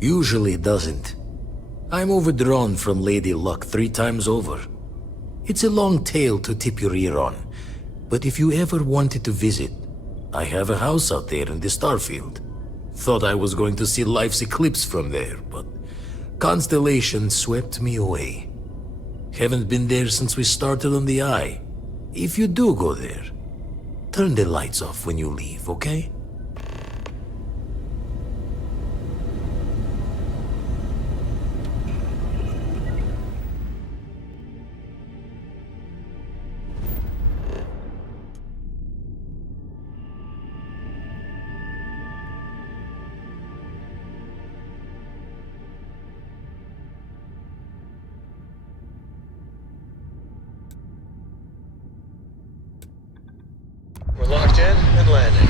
Usually it doesn't. I'm overdrawn from Lady Luck 3 times over. It's a long tale to tip your ear on, but if you ever wanted to visit, I have a house out there in the Starfield. Thought I was going to see life's eclipse from there, but Constellation swept me away. Haven't been there since we started on the Eye. If you do go there, turn the lights off when you leave, okay? We're locked in and landing.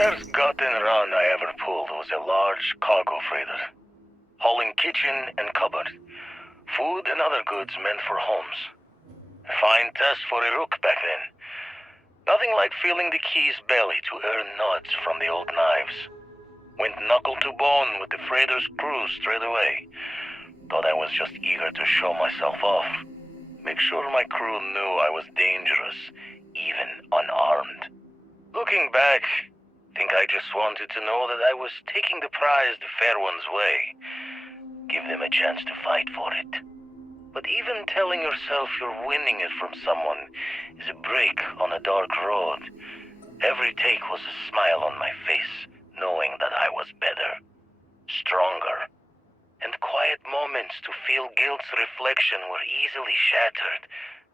First goddamn run I ever pulled was a large cargo freighter, hauling kitchen and cupboard, food and other goods meant for homes. A fine test for a rook back then. Nothing like feeling the key's belly to earn nods from the old knives. Went knuckle to bone with the freighter's crew straight away. Thought I was just eager to show myself off. Make sure my crew knew I was dangerous, even unarmed. Looking back, think I just wanted to know that I was taking the prize the fair one's way. Give them a chance to fight for it. But even telling yourself you're winning it from someone is a break on a dark road. Every take was a smile on my face, knowing that I was better, stronger. And quiet moments to feel guilt's reflection were easily shattered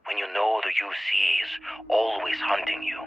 when you know the UC is always hunting you.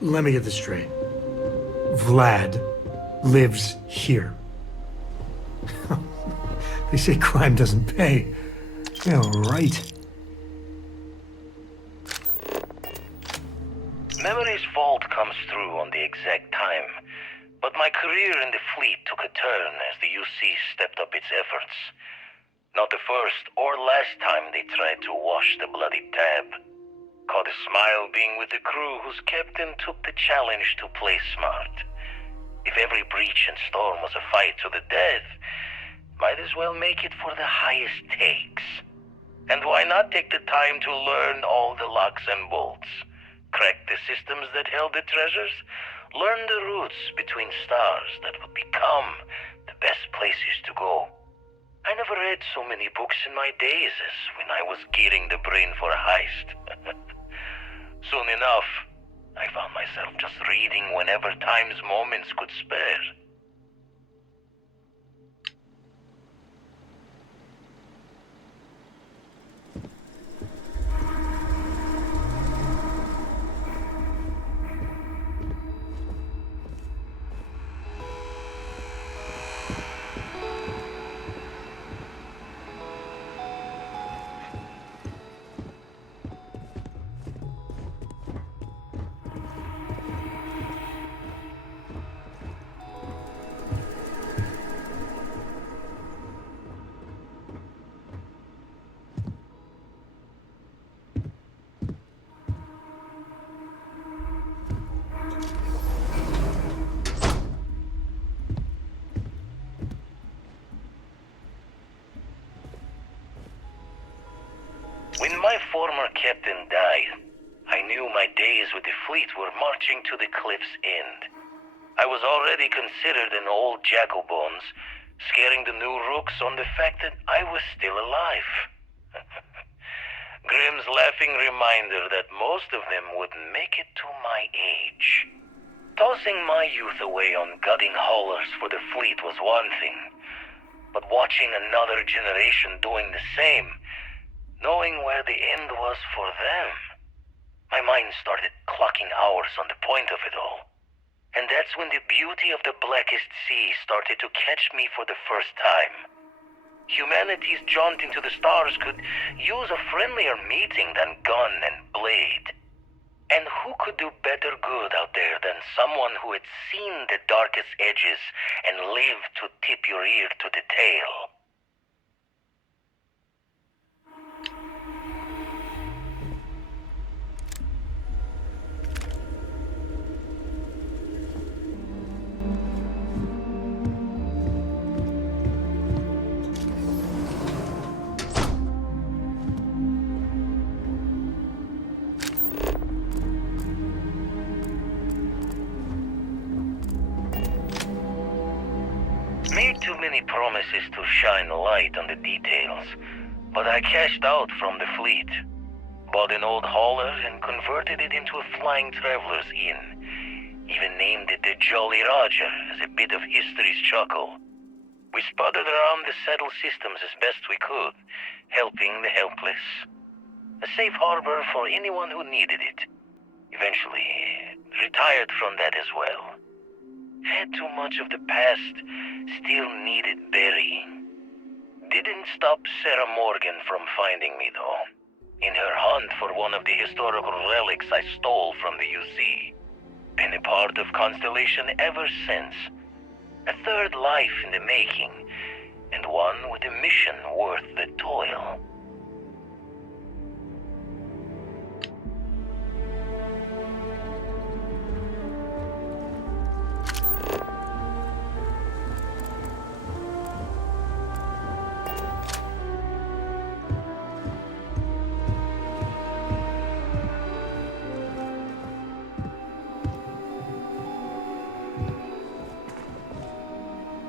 Let me get this straight. Vlad lives here. They say crime doesn't pay. Yeah, right. Memory's vault comes through on the exact time, but my career in the fleet took a turn as the UC stepped up its efforts. Not the first or last time they tried to wash the bloody tab. Caught a smile being with the crew whose captain took the challenge to play smart. If every breach and storm was a fight to the death, might as well make it for the highest stakes. And why not take the time to learn all the locks and bolts? Crack the systems that held the treasures? Learn the routes between stars that would become the best places to go. I never read so many books in my days as when I was gearing the brain for a heist. Soon enough, I found myself just reading whenever time's moments could spare. When my former captain died, I knew my days with the fleet were marching to the cliff's end. I was already considered an old jackalbones, scaring the new rooks on the fact that I was still alive. Grimm's laughing reminder that most of them wouldn't make it to my age. Tossing my youth away on gutting haulers for the fleet was one thing, but watching another generation doing the same, knowing where the end was for them, my mind started clocking hours on the point of it all. And that's when the beauty of the Blackest Sea started to catch me for the first time. Humanity's jaunt into the stars could use a friendlier meeting than gun and blade. And who could do better good out there than someone who had seen the darkest edges and lived to tip your ear to the tale? Made too many promises to shine light on the details, but I cashed out from the fleet. Bought an old hauler and converted it into a flying traveler's inn. Even named it the Jolly Roger as a bit of history's chuckle. We sputtered around the settled systems as best we could, helping the helpless. A safe harbor for anyone who needed it. Eventually, retired from that as well. Had too much of the past, still needed burying. Didn't stop Sarah Morgan from finding me though. In her hunt for one of the historical relics I stole from the UC. Been a part of Constellation ever since. A third life in the making, and one with a mission worth the toil.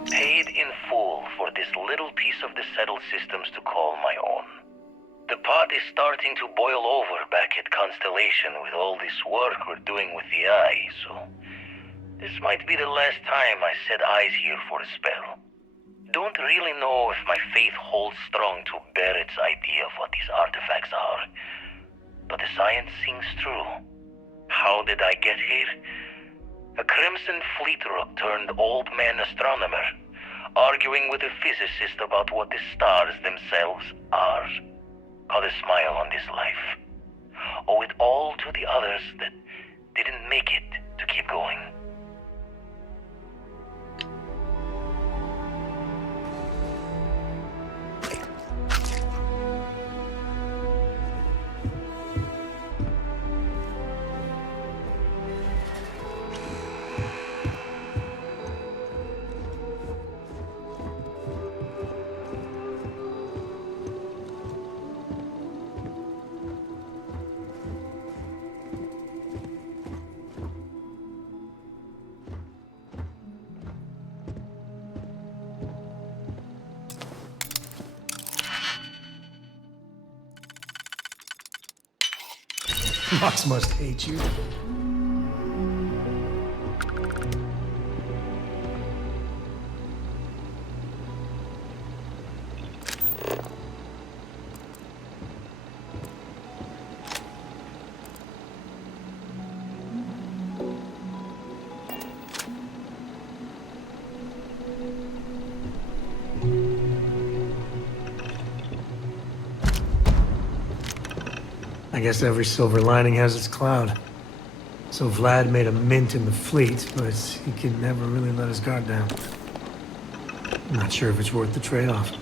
Paid in full for this little piece of the settled systems to call my own. The pot is starting to boil over back at Constellation with all this work we're doing with the eye, so this might be the last time I set eyes here for a spell. Don't really know if my faith holds strong to Barrett's idea of what these artifacts are, but the science sings true. how did I get here? A Crimson Fleet rook turned old man astronomer, arguing with a physicist about what the stars themselves are. Got a smile on this life. Owe it all to the others that didn't make it to keep going. Mox must hate you. I guess every silver lining has its cloud. So Vlad made a mint in the fleet, but he can never really let his guard down. I'm not sure if it's worth the trade-off.